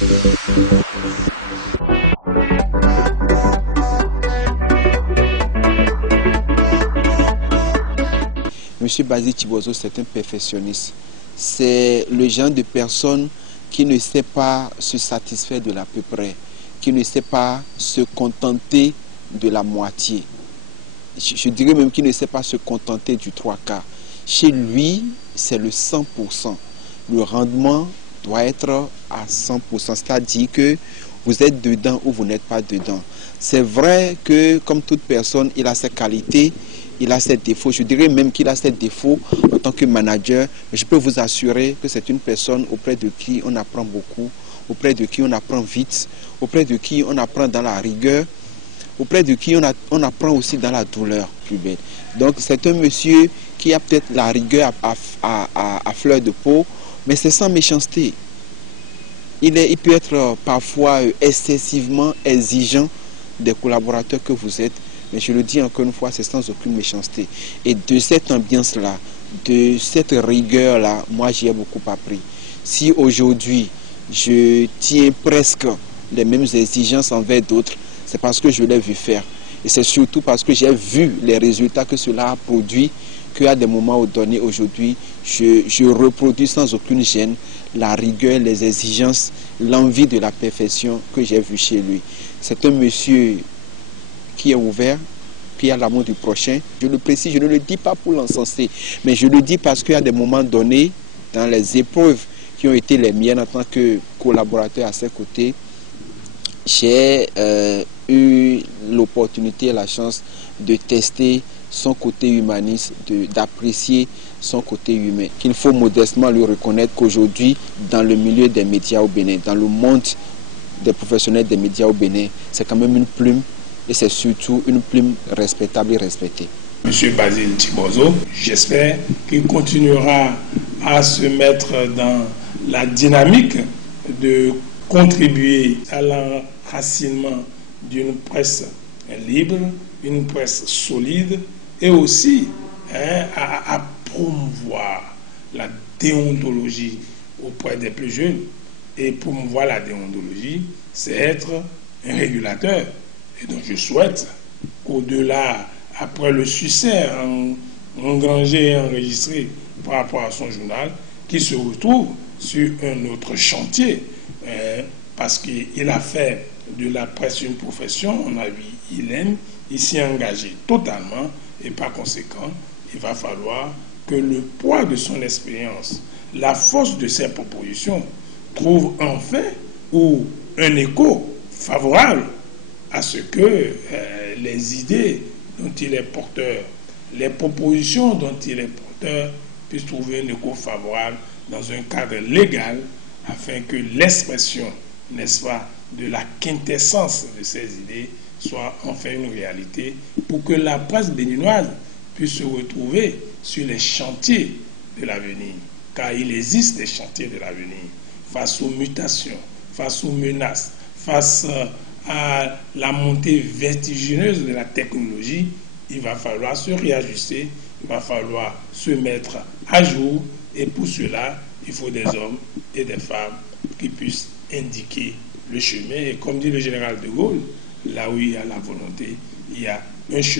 Monsieur Basile Chibozo, c'est un perfectionniste. C'est le genre de personne qui ne sait pas se satisfaire de l'à peu près, qui ne sait pas se contenter de la moitié. Je dirais même qu'il ne sait pas se contenter du 3/4. Chez lui, c'est le 100%. Le rendement doit être à 100%, c'est-à-dire que vous êtes dedans ou vous n'êtes pas dedans. C'est vrai que, comme toute personne, il a ses qualités, il a ses défauts. Je dirais même qu'il a ses défauts en tant que manager. Mais je peux vous assurer que c'est une personne auprès de qui on apprend beaucoup, auprès de qui on apprend vite, auprès de qui on apprend dans la rigueur, auprès de qui on apprend aussi dans la douleur plus belle. Donc c'est un monsieur qui a peut-être la rigueur à fleur de peau, mais c'est sans méchanceté. Il peut être parfois excessivement exigeant des collaborateurs que vous êtes, mais je le dis encore une fois, c'est sans aucune méchanceté. Et de cette ambiance-là, de cette rigueur-là, moi j'y ai beaucoup appris. Si aujourd'hui je tiens presque les mêmes exigences envers d'autres, c'est parce que je l'ai vu faire. Et c'est surtout parce que j'ai vu les résultats que cela a produit, qu'à des moments donnés aujourd'hui, je reproduis sans aucune gêne la rigueur, les exigences, l'envie de la perfection que j'ai vu chez lui. C'est un monsieur qui est ouvert, qui a l'amour du prochain. Je le précise, je ne le dis pas pour l'encenser, mais je le dis parce qu'à des moments donnés, dans les épreuves qui ont été les miennes en tant que collaborateur à ses côtés, j'ai eu l'opportunité et la chance de tester son côté humaniste, d'apprécier son côté humain. Qu'il faut modestement lui reconnaître qu'aujourd'hui, dans le milieu des médias au Bénin, dans le monde des professionnels des médias au Bénin, c'est quand même une plume, et c'est surtout une plume respectable et respectée. Monsieur Basile Chibozo, j'espère qu'il continuera à se mettre dans la dynamique de contribuer à l'enracinement d'une presse libre, une presse solide, et aussi à promouvoir la déontologie auprès des plus jeunes. Et promouvoir la déontologie, c'est être un régulateur. Et donc je souhaite qu'au-delà, après le succès engrangé et enregistré par rapport à son journal, qu'il se retrouve sur un autre chantier, parce qu'il a fait de la presse une profession, on a vu, il s'y est engagé totalement, et par conséquent, il va falloir que le poids de son expérience, la force de ses propositions, trouve enfin ou un écho favorable à ce que les idées dont il est porteur, les propositions dont il est porteur puissent trouver un écho favorable dans un cadre légal afin que l'expression, n'est-ce pas, de la quintessence de ces idées soit enfin une réalité pour que la presse béninoise puisse se retrouver sur les chantiers de l'avenir, car il existe des chantiers de l'avenir face aux mutations, face aux menaces, face à la montée vertigineuse de la technologie. Il va falloir se réajuster, il va falloir se mettre à jour, et pour cela, il faut des hommes et des femmes qui puissent indiquer le chemin. Et comme dit le général de Gaulle, là où il y a la volonté, il y a un chemin.